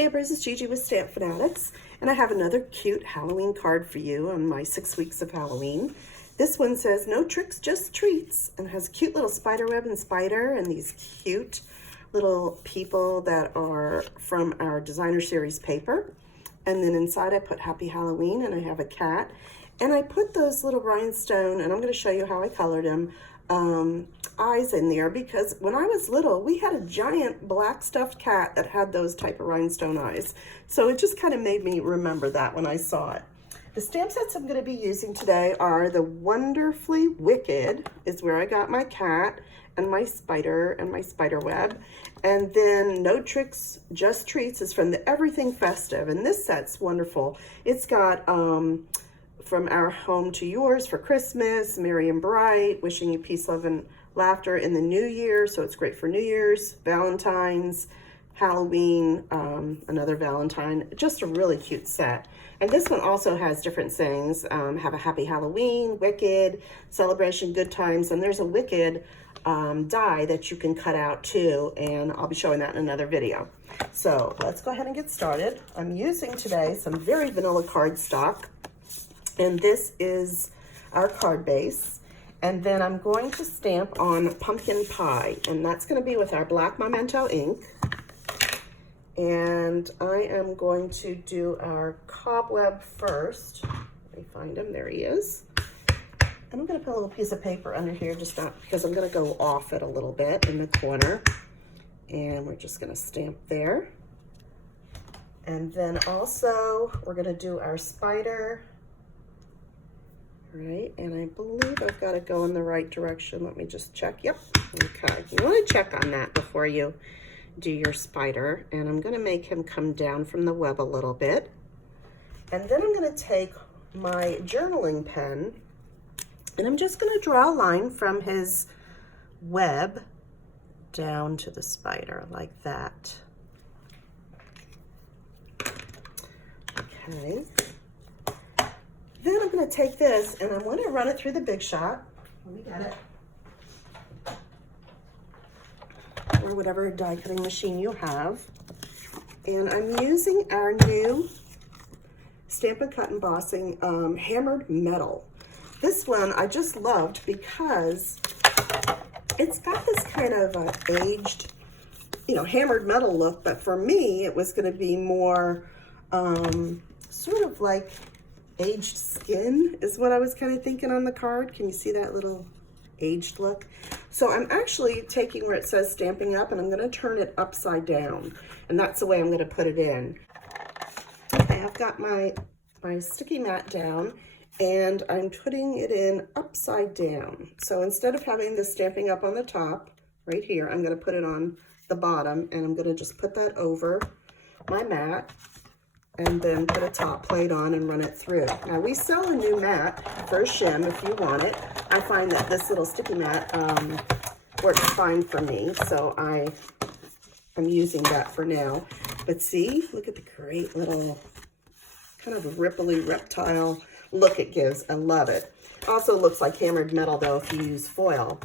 Stampers, it's Gigi with StampFUNatics, and I have another cute Halloween card for you on my 6 weeks of Halloween. This one says, no tricks, just treats, and has cute little spider web and spider and these cute little people that are from our designer series paper. And then inside I put Happy Halloween, and I have a cat. And I put those little rhinestone, and I'm going to show you how I colored them, eyes in there, because when I was little, we had a giant black stuffed cat that had those type of rhinestone eyes. So it just kind of made me remember that when I saw it. The stamp sets I'm going to be using today are the Wonderfully Wicked, is where I got my cat and my spider web. And then No Tricks, Just Treats is from the Everything Festive. And this set's wonderful. It's got From Our Home to Yours for Christmas, Merry and Bright, Wishing You Peace, Love, and Laughter in the New Year. So it's great for New Year's, Valentine's, Halloween, another Valentine. Just a really cute set. And this one also has different sayings. Have a Happy Halloween, Wicked, Celebration, Good Times, and there's a Wicked die that you can cut out too, and I'll be showing that in another video. So let's go ahead and get started. I'm using today some very vanilla cardstock, and this is our card base. And then I'm going to stamp on Pumpkin Pie, and that's going to be with our black Memento ink. And I am going to do our cobweb first. Let me find him. There he is. And I'm going to put a little piece of paper under here, just not because I'm going to go off it a little bit in the corner. And we're just going to stamp there. And then also we're going to do our spider. Right, and I believe I've got to go in the right direction. Let me just check. Yep. Okay. You want to check on that before you do your spider. And I'm going to make him come down from the web a little bit. And then I'm going to take my journaling pen, and I'm just going to draw a line from his web down to the spider like that. Okay. Then I'm going to take this, and I want to run it through the Big Shot. Let me get it. Or whatever die cutting machine you have. And I'm using our new Stampin' Cut Embossing hammered metal. This one I just loved because it's got this kind of aged, hammered metal look. But for me, it was going to be more sort of like aged skin is what I was kind of thinking on the card. Can you see that little aged look? So I'm actually taking where it says Stamping Up, and I'm going to turn it upside down, and that's the way I'm going to put it in. Okay, I've got my sticky mat down, and I'm putting it in upside down. So instead of having the Stamping Up on the top right here, I'm going to put it on the bottom, and I'm going to just put that over my mat, and then put a top plate on and run it through. Now we sell a new mat for a shim if you want it. I find that this little sticky mat works fine for me, so I'm using that for now. But see, look at the great little kind of ripply reptile look it gives. I love it. Also looks like hammered metal though if you use foil.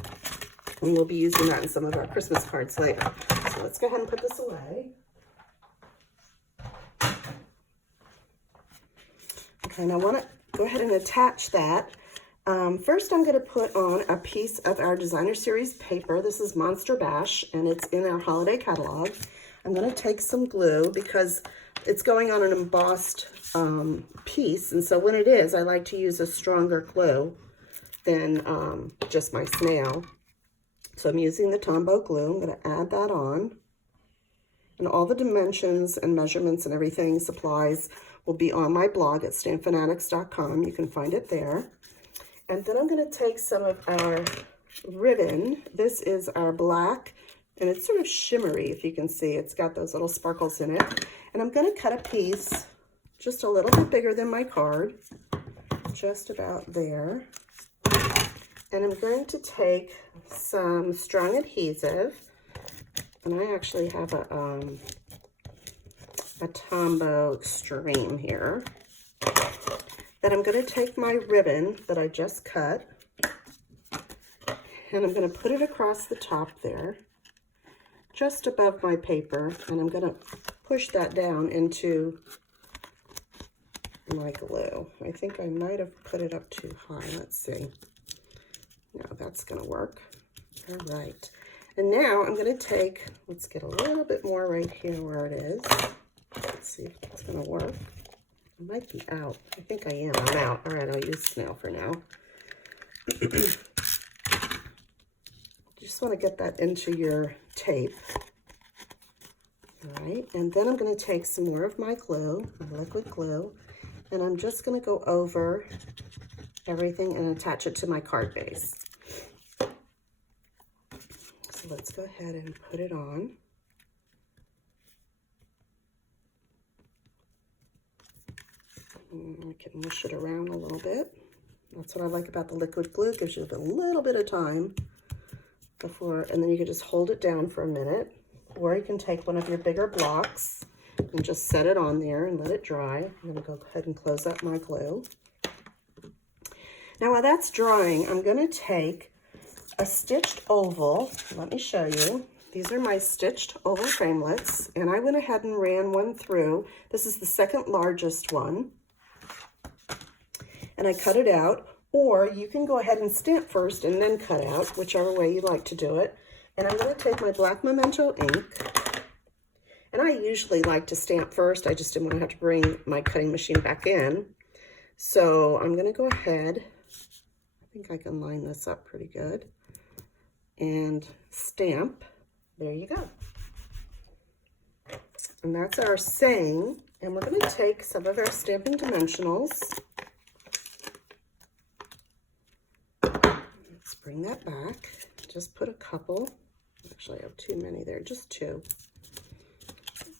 And we'll be using that in some of our Christmas cards later. So let's go ahead and put this away. Okay, and I want to go ahead and attach that. First, I'm going to put on a piece of our designer series paper. This is Monster Bash, and it's in our holiday catalog. I'm going to take some glue because it's going on an embossed piece, and so when it is, I like to use a stronger glue than just my snail. So I'm using the Tombow glue. I'm going to add that on. And all the dimensions and measurements and everything, supplies, will be on my blog at StampFUNatics.com. You can find it there. And then I'm going to take some of our ribbon. This is our black, and it's sort of shimmery, if you can see. It's got those little sparkles in it. And I'm going to cut a piece just a little bit bigger than my card, just about there. And I'm going to take some strong adhesive, and I actually have a Tombow Extreme here. Then I'm going to take my ribbon that I just cut, and I'm going to put it across the top there, just above my paper, and I'm going to push that down into my glue. I think I might have put it up too high. Let's see. No, that's going to work. All right. And now I'm going to take, let's get a little bit more right here where it is. Let's see if it's going to work. I might be out. I think I am. I'm out. All right, I'll use snail for now. Just want to get that into your tape. All right, and then I'm going to take some more of my glue, my liquid glue, and I'm just going to go over everything and attach it to my card base. So let's go ahead and put it on. I can mush it around a little bit. That's what I like about the liquid glue. It gives you a little bit of time before, and then you can just hold it down for a minute. Or you can take one of your bigger blocks and just set it on there and let it dry. I'm going to go ahead and close up my glue. Now while that's drying, I'm going to take a stitched oval. Let me show you. These are my stitched oval framelits, and I went ahead and ran one through. This is the second largest one. And I cut it out, or you can go ahead and stamp first and then cut out, whichever way you like to do it. And I'm going to take my black memento ink, and I usually like to stamp first. I just didn't want to have to bring my cutting machine back in. So I'm going to go ahead, I think I can line this up pretty good, and stamp. There you go. And that's our saying, and we're going to take some of our stamping dimensionals. Let's bring that back. Just put a couple. Actually, I have too many there, just two.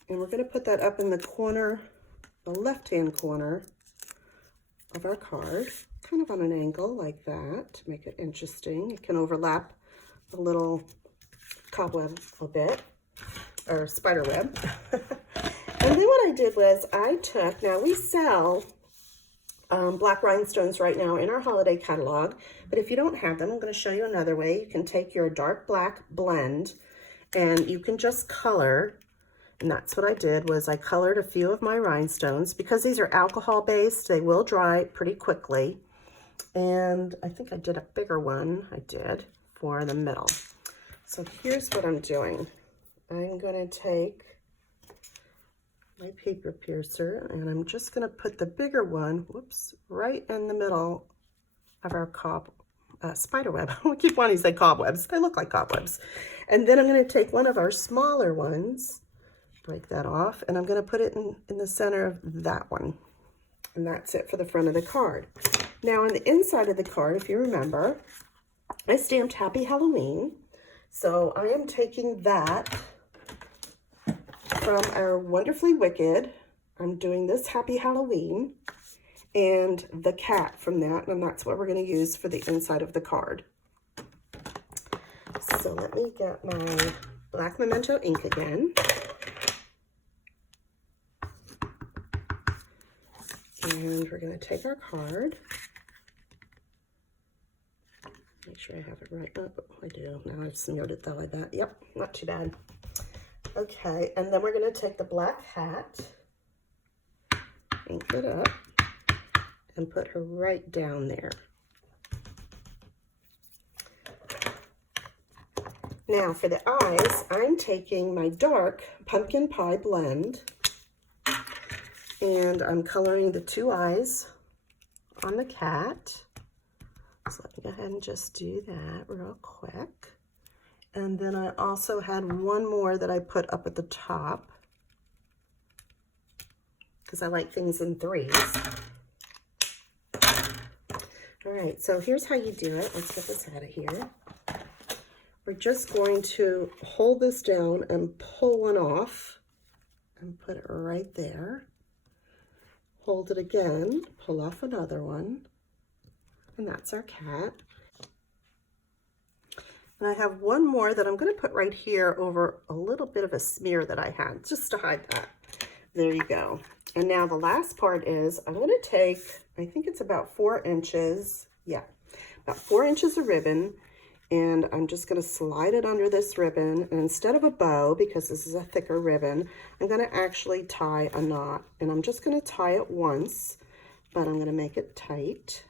And we're going to put that up in the corner, the left-hand corner of our card, kind of on an angle like that to make it interesting. It can overlap the little cobweb a bit, or spider web. And then what I did was I took, now we sell black rhinestones right now in our holiday catalog, but if you don't have them, I'm going to show you another way. You can take your dark black blend and you can just color, and that's what I did, was I colored a few of my rhinestones. Because these are alcohol based, they will dry pretty quickly, and I think I did a bigger one, I did, for the middle. So here's what I'm doing. I'm going to take my paper piercer, and I'm just going to put the bigger one, whoops, right in the middle of our spider web. I keep wanting to say cobwebs. They look like cobwebs. And then I'm going to take one of our smaller ones, break that off, and I'm going to put it in the center of that one. And that's it for the front of the card. Now on the inside of the card, if you remember, I stamped Happy Halloween. So I am taking that from our Wonderfully Wicked. I'm doing this Happy Halloween and the cat from that, and that's what we're going to use for the inside of the card. So let me get my black memento ink again. And we're going to take our card. Make sure I have it right. Oh, I do. Now I've smeared it like that. Yep, not too bad. Okay, and then we're going to take the black hat, ink it up, and put her right down there. Now for the eyes, I'm taking my dark pumpkin pie blend, and I'm coloring the two eyes on the cat. So let me go ahead and just do that real quick. And then I also had one more that I put up at the top because I like things in threes. All right, so here's how you do it. Let's get this out of here. We're just going to hold this down and pull one off and put it right there. Hold it again, pull off another one, and that's our cat. And I have one more that I'm going to put right here over a little bit of a smear that I had, just to hide that. There you go. And now the last part is I'm going to take, I think it's about 4 inches. Yeah, about 4 inches of ribbon. And I'm just going to slide it under this ribbon, and instead of a bow, because this is a thicker ribbon, I'm going to actually tie a knot, and I'm just going to tie it once, but I'm going to make it tight.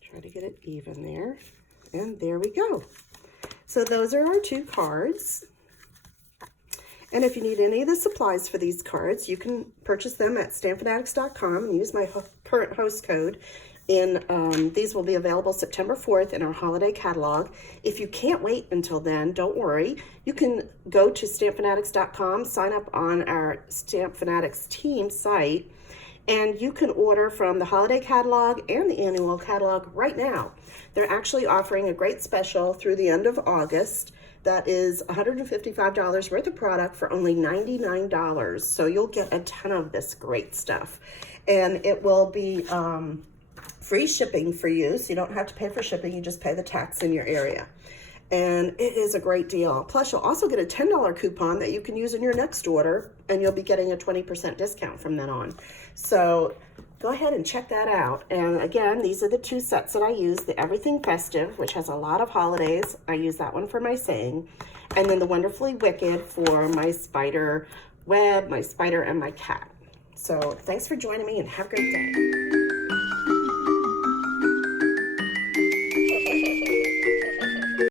Try to get it even there, and there we go. So those are our 2 cards. And if you need any of the supplies for these cards, you can purchase them at StampFUNatics.com and use my current host code. These will be available September 4th in our holiday catalog. If you can't wait until then, don't worry. You can go to StampFUNatics.com, sign up on our StampFUNatics team site, and you can order from the holiday catalog and the annual catalog right now. They're actually offering a great special through the end of August. That is $155 worth of product for only $99. So you'll get a ton of this great stuff. And it will be free shipping for you, so you don't have to pay for shipping. You just pay the tax in your area. And it is a great deal. Plus, you'll also get a $10 coupon that you can use in your next order, and you'll be getting a 20% discount from then on. So go ahead and check that out. And again, these are the 2 sets that I use. The Everything Festive, which has a lot of holidays. I use that one for my saying. And then the Wonderfully Wicked for my spider web, my spider, and my cat. So thanks for joining me, and have a great day.